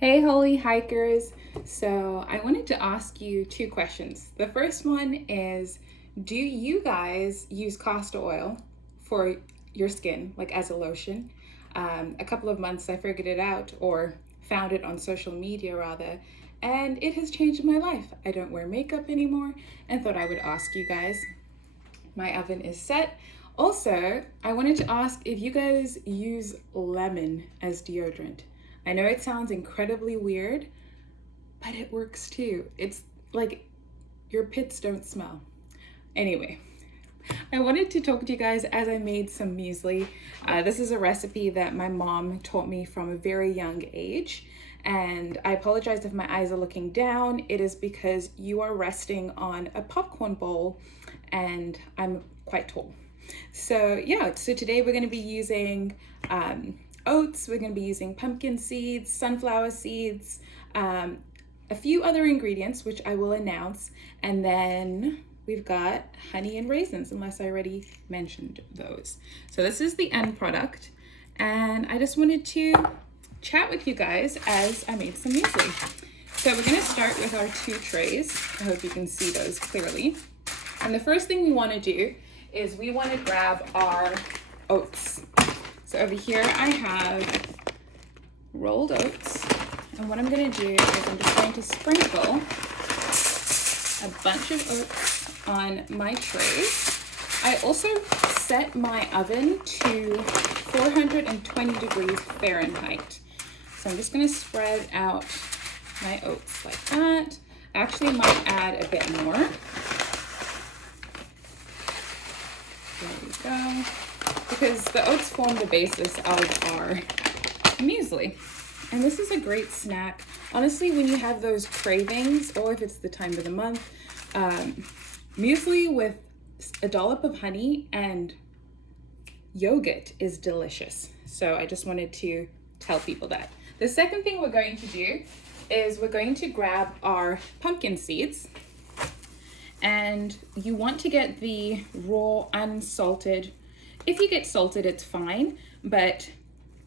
Hey, holy hikers. So, I wanted to ask you two questions. The first one is, do you guys use castor oil for your skin, like as a lotion? A couple of months I figured it out, or found it on social media rather, and it has changed my life. I don't wear makeup anymore and thought I would ask you guys. My oven is set. Also, I wanted to ask if you guys use lemon as deodorant. I know it sounds incredibly weird, but it works too. It's like your pits don't smell. Anyway, I wanted to talk to you guys as I made some muesli. This is a recipe that my mom taught me from a very young age. And I apologize if my eyes are looking down. It is because you are resting on a popcorn bowl and I'm quite tall. So today we're going to be using oats, we're going to be using pumpkin seeds, sunflower seeds, a few other ingredients which I will announce, and then we've got honey and raisins, unless I already mentioned those. So this is the end product, and I just wanted to chat with you guys as I made some muesli. So we're going to start with our two trays. I hope you can see those clearly. And the first thing we want to do is we want to grab our oats. So over here I have rolled oats, and what I'm going to do is I'm just going to sprinkle a bunch of oats on my tray. I also set my oven to 420 degrees Fahrenheit. So I'm just going to spread out my oats like that. I actually might add a bit more. There we go. Because the oats form the basis of our muesli. And this is a great snack. Honestly, when you have those cravings, or if it's the time of the month, muesli with a dollop of honey and yogurt is delicious. So I just wanted to tell people that. The second thing we're going to do is we're going to grab our pumpkin seeds. And you want to get the raw, unsalted. If you get salted, it's fine, but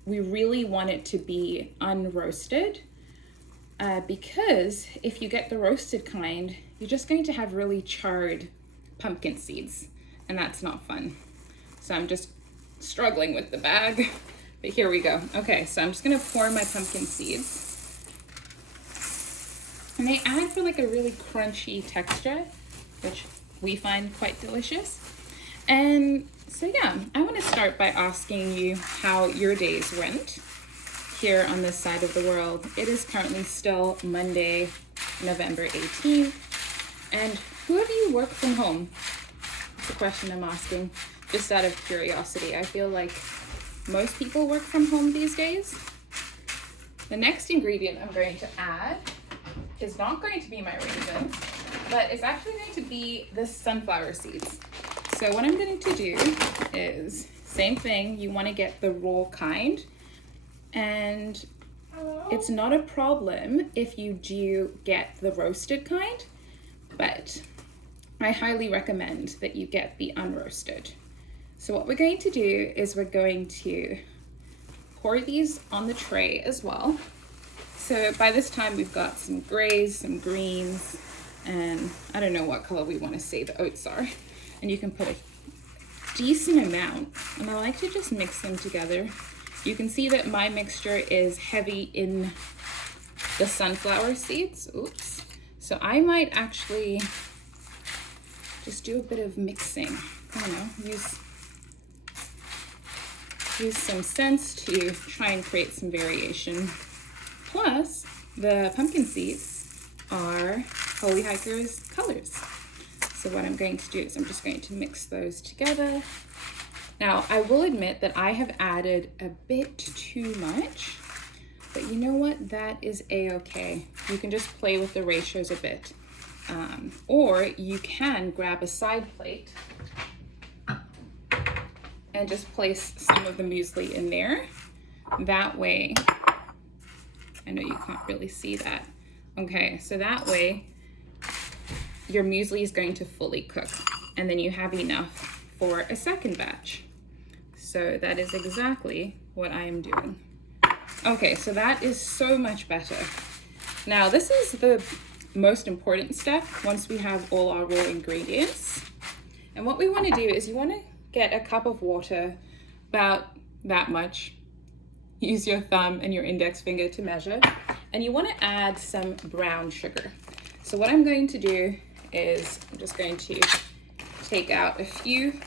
we really want it to be unroasted because if you get the roasted kind, you're just going to have really charred pumpkin seeds, and that's not fun. So I'm just struggling with the bag, but here we go. Okay, so I'm just gonna pour my pumpkin seeds, and they add for like a really crunchy texture, which we find quite delicious. And so I want to start by asking you how your days went here on this side of the world. It is currently still Monday, November 18th. And who of you work from home? That's the question I'm asking, just out of curiosity. I feel like most people work from home these days. The next ingredient I'm going to add is not going to be my raisins, but it's actually going to be the sunflower seeds. So what I'm going to do is, same thing, you want to get the raw kind, and it's not a problem if you do get the roasted kind, but I highly recommend that you get the unroasted. So what we're going to do is we're going to pour these on the tray as well. So by this time we've got some grays, some greens, and I don't know what color we want to say the oats are. And you can put a decent amount, and I like to just mix them together. You can see that my mixture is heavy in the sunflower seeds. Oops. So I might actually just do a bit of mixing. I don't know, use some sense to try and create some variation. Plus, the pumpkin seeds are Holy Hikers colors. So what I'm going to do is I'm just going to mix those together. Now, I will admit that I have added a bit too much, but you know what? That is a-okay. You can just play with the ratios a bit. Or you can grab a side plate and just place some of the muesli in there. That way, I know you can't really see that. Okay, so that way, your muesli is going to fully cook, and then you have enough for a second batch. So that is exactly what I am doing. Okay, so that is so much better. Now this is the most important step once we have all our raw ingredients. And what we want to do is you want to get a cup of water, about that much. Use your thumb and your index finger to measure. And you want to add some brown sugar. So what I'm going to do is I'm just going to take out a few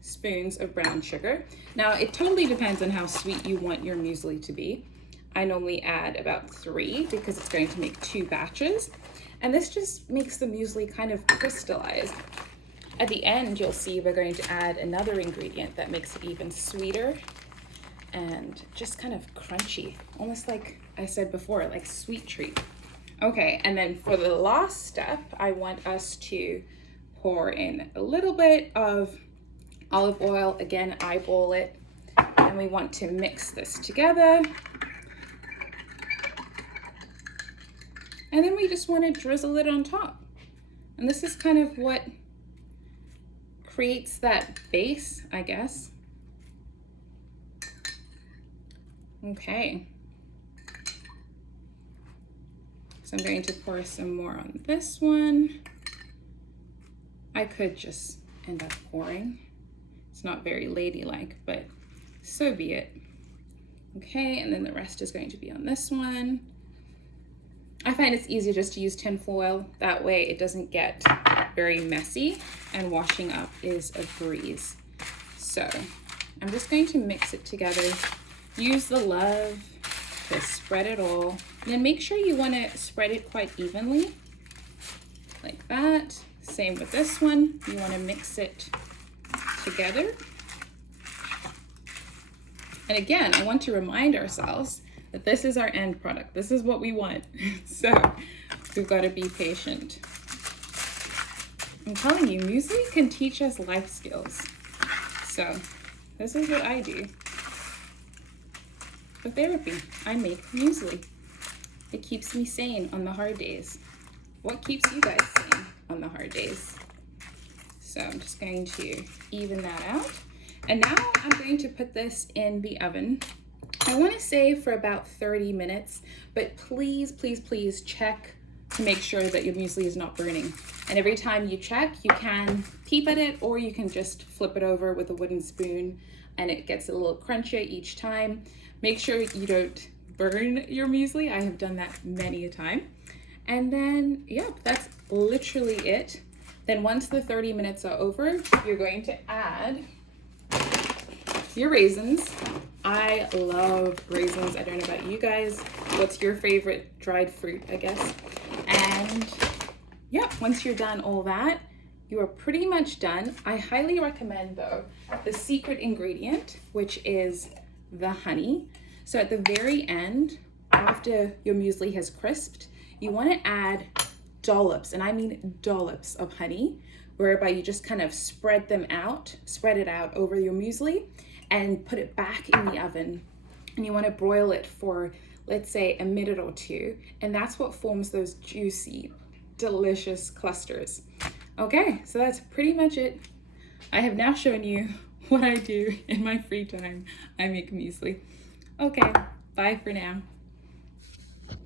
spoons of brown sugar. Now it totally depends on how sweet you want your muesli to be. I normally add about 3 because it's going to make 2 batches. And this just makes the muesli kind of crystallize. At the end, you'll see we're going to add another ingredient that makes it even sweeter and just kind of crunchy, almost like I said before, like sweet treat. Okay, and then for the last step, I want us to pour in a little bit of olive oil. Again, eyeball it, and we want to mix this together. And then we just want to drizzle it on top. And this is kind of what creates that base, I guess. Okay. So I'm going to pour some more on this one. I could just end up pouring. It's not very ladylike, but so be it. Okay, and then the rest is going to be on this one. I find it's easier just to use tin foil. That way it doesn't get very messy and washing up is a breeze. So I'm just going to mix it together. Use the love to spread it all. And then make sure you want to spread it quite evenly, like that. Same with this one. You want to mix it together. And again, I want to remind ourselves that this is our end product. This is what we want. So we've got to be patient. I'm telling you, muesli can teach us life skills. So this is what I do for therapy. I make muesli. It keeps me sane on the hard days. What keeps you guys sane on the hard days? So I'm just going to even that out. And now I'm going to put this in the oven. I want to say for about 30 minutes, but please, please, please check to make sure that your muesli is not burning. And every time you check, you can peep at it, or you can just flip it over with a wooden spoon and it gets a little crunchier each time. Make sure you don't burn your muesli. I have done that many a time. And then, yeah, that's literally it. Then once the 30 minutes are over, you're going to add your raisins. I love raisins. I don't know about you guys. What's your favorite dried fruit, I guess? And yeah, once you're done all that, you are pretty much done. I highly recommend though, the secret ingredient, which is the honey. So at the very end, after your muesli has crisped, you want to add dollops, and I mean dollops of honey, whereby you just kind of spread it out over your muesli and put it back in the oven. And you want to broil it for, let's say, a minute or 2. And that's what forms those juicy, delicious clusters. Okay, so that's pretty much it. I have now shown you what I do in my free time. I make muesli. Okay, bye for now.